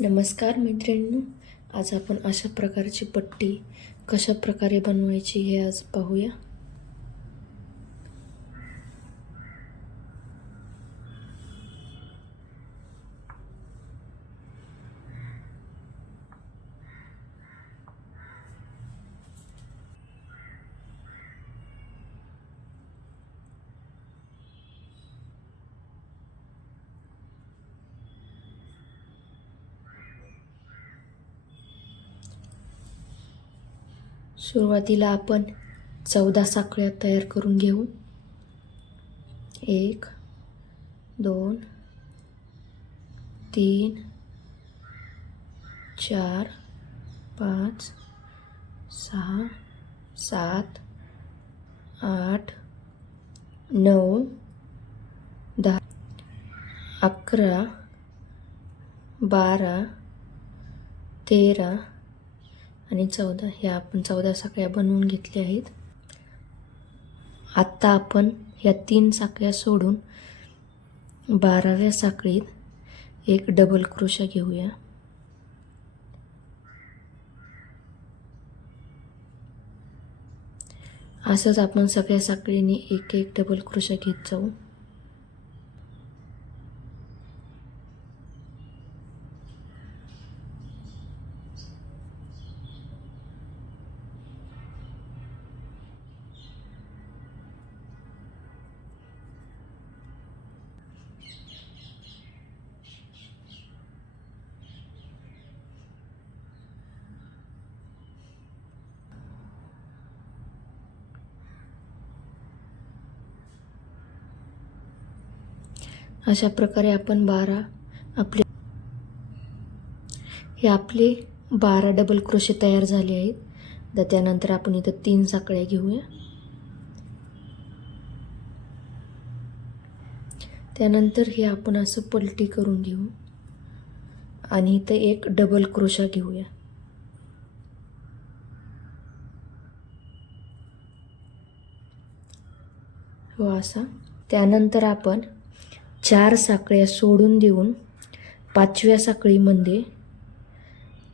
नमस्कार मैत्रिणींनो, आज आपण अशा प्रकारची पट्टी कशा प्रकारे बनवायची हे आज पाहूया. सुरुवातीला आपण 14 साखळ्या तयार करून घेऊ. 1 2 3 4 5 6 7 8 9 10 11 12 13 आणि 14 ह्या आपण 14 साखळ्या बनवून घेतल्या आहेत. आत्ता आपण ह्या 3 साखळ्या सोडून 12व्या साखळीत एक डबल क्रोशा घेऊया. असंच आपण सगळ्या साखळीने एक एक डबल क्रोशा घेत जाऊ. अशा प्रकारे आपण 12 आपले 12 डबल क्रोशे तयार झाले आहेत. तर त्यानंतर आपण इथं 3 साखळ्या घेऊया. त्यानंतर हे आपण असं पलटी करून घेऊ आणि इथं एक डबल क्रोशा घेऊया. हो असा. त्यानंतर आपण 4 साखळ्या सोडून देऊन 5व्या साखळीमध्ये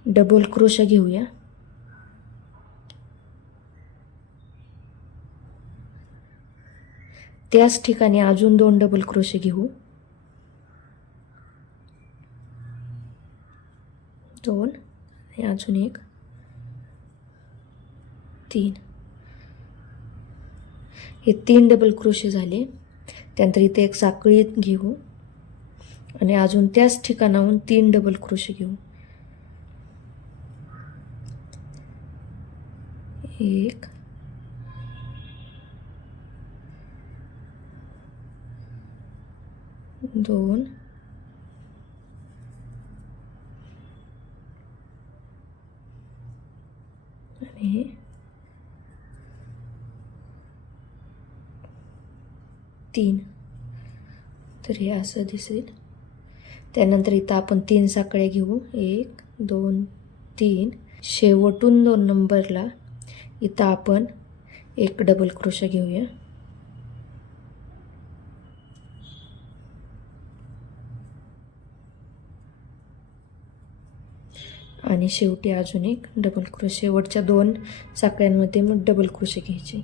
डबल क्रोशा घेऊया. त्याच ठिकाणी अजून 2 डबल क्रोशे घेऊ. 2 आणि अजून एक 3. हे 3 डबल क्रोशे झाले. त्यानंतर इथे एक साखळी घेऊ आणि अजून त्याच ठिकाणाहून 3 डबल क्रोशे घेऊ. 1 2 आणि 3. तर हे असं दिसेल. त्यानंतर इथं आपण 3 साखळ्या घेऊ. 1 2 3. शेवटून 2 नंबरला इथं आपण एक डबल क्रोशा घेऊया. आणि शेवटी अजून एक डबल क्रोशे. शेवटच्या 2 साखळ्यांमध्ये मग डबल क्रोशे घ्यायचे.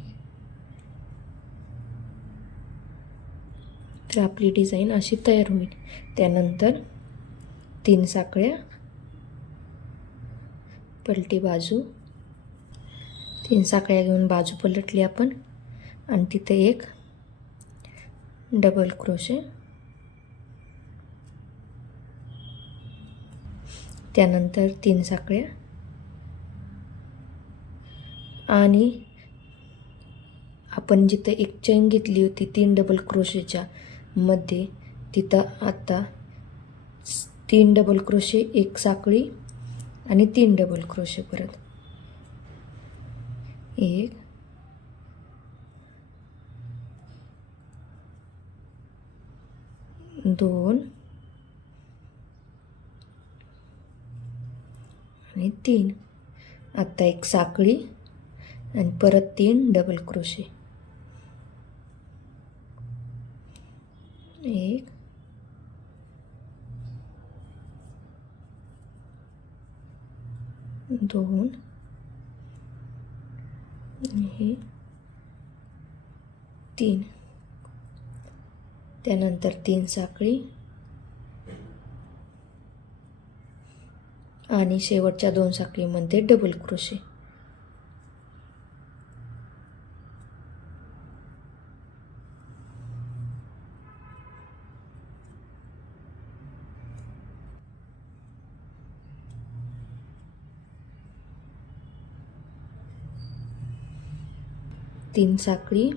तर आपली डिझाईन अशी तयार होईल. त्यानंतर 3 साखळ्या, पलटी बाजू, 3 साखळ्या घेऊन बाजू पलटली आपण आणि तिथे एक डबल क्रोशे. त्यानंतर 3 साखळ्या आणि आपण जिथं एक चेन घेतली होती 3 डबल क्रोशेच्या मध्ये, तिथं आता 3 डबल क्रोशे, एक साखळी आणि 3 डबल क्रोशे. परत 1 2 आणि 3. आता एक साखळी आणि परत 3 डबल क्रोशे. 1 2 हे 3, त्यानंतर 3 साखळी आणि शेवटच्या 2 साखळीमध्ये डबल क्रोशे. तीन साखळी,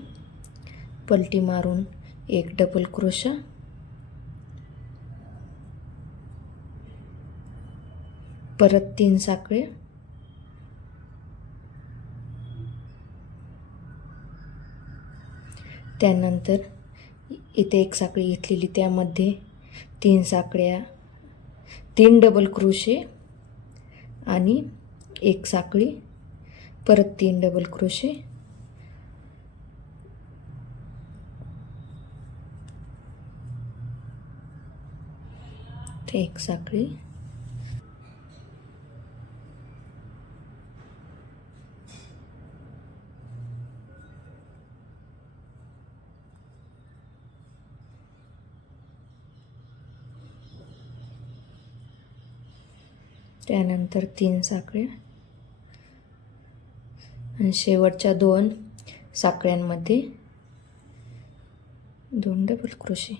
पलटी मारून एक डबल क्रोशा, परत 3 साखळी, त्यानंतर इथे एक साखळी घेतलेली त्यामध्ये 3 साखळ्या, 3 डबल क्रोशे आणि एक साखळी, परत 3 डबल क्रोशे, एक साखळी, त्यानंतर 3 साखळ्या आणि शेवटच्या 2 साखळ्यांमध्ये 2 डबल क्रोशे.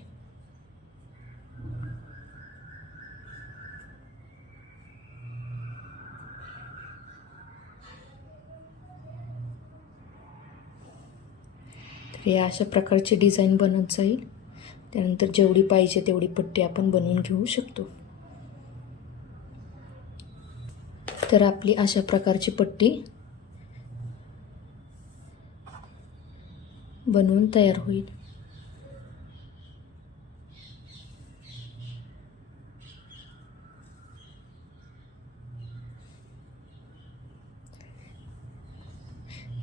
तर या अशा प्रकारची डिझाईन बनत जाईल. त्यानंतर जेवढी पाहिजे तेवढी पट्टी आपण बनवून घेऊ शकतो. तर आपली अशा प्रकारची पट्टी बनवून तयार होईल.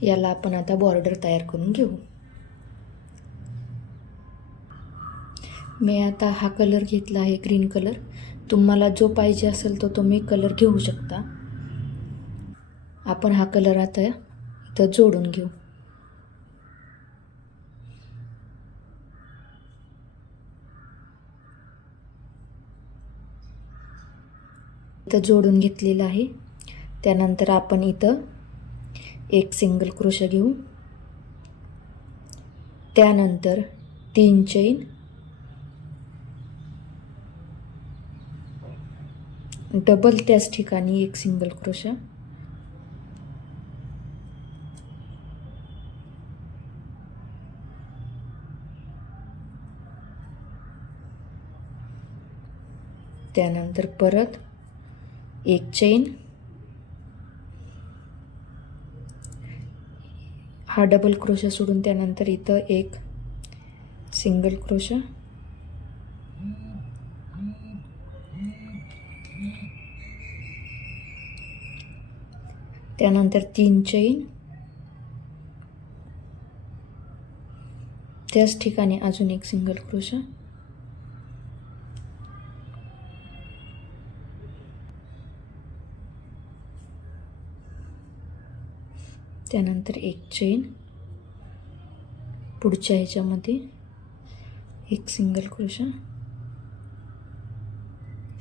याला आपण आता बॉर्डर तयार करून घेऊ. मी आता हा कलर घेतला आहे ग्रीन कलर. तुम्हाला जो पाहिजे असेल तो तुम्ही कलर घेऊ शकता. आपण हा कलर आता इथं जोडून घेऊ. इथं जोडून घेतलेला आहे. त्यानंतर आपण इथं एक सिंगल क्रोशा घेऊ, त्यानंतर 3 चेन, डबल त्याच ठिकाणी एक सिंगल क्रोशा, त्यानंतर परत एक चेन, हा डबल क्रोशा सोडून त्यानंतर इथं एक सिंगल क्रोशा, त्यानंतर 3 चेन, त्याच ठिकाणी अजून एक सिंगल क्रोशा, त्यानंतर एक चेन, पुढच्या ह्याच्यामध्ये एक सिंगल क्रोशा,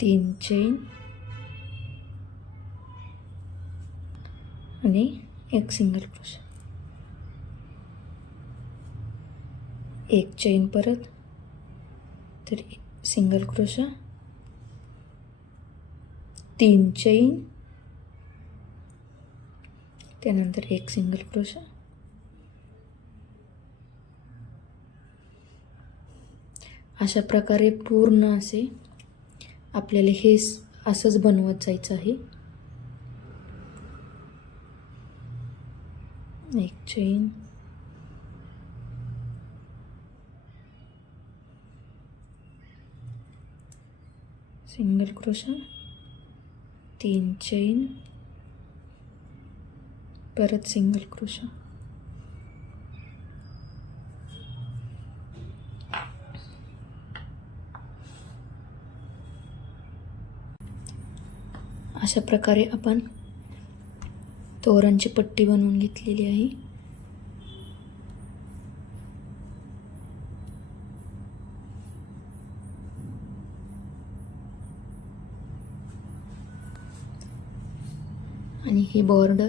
3 चेन आणि एक सिंगल क्रोशा, एक चेन परत, तर सिंगल क्रोशा, 3 चेन, त्यानंतर एक सिंगल क्रोशा, अशा प्रकारे पूर्ण असे आपल्याला हे असंच बनवत जायचं आहे. एक चेन, सिंगल क्रोशा, 3 चेन, परत सिंगल क्रोशा, अशा प्रकारे आपण तोरांची पट्टी बनवून घेतलेली आहे. आणि ही बॉर्डर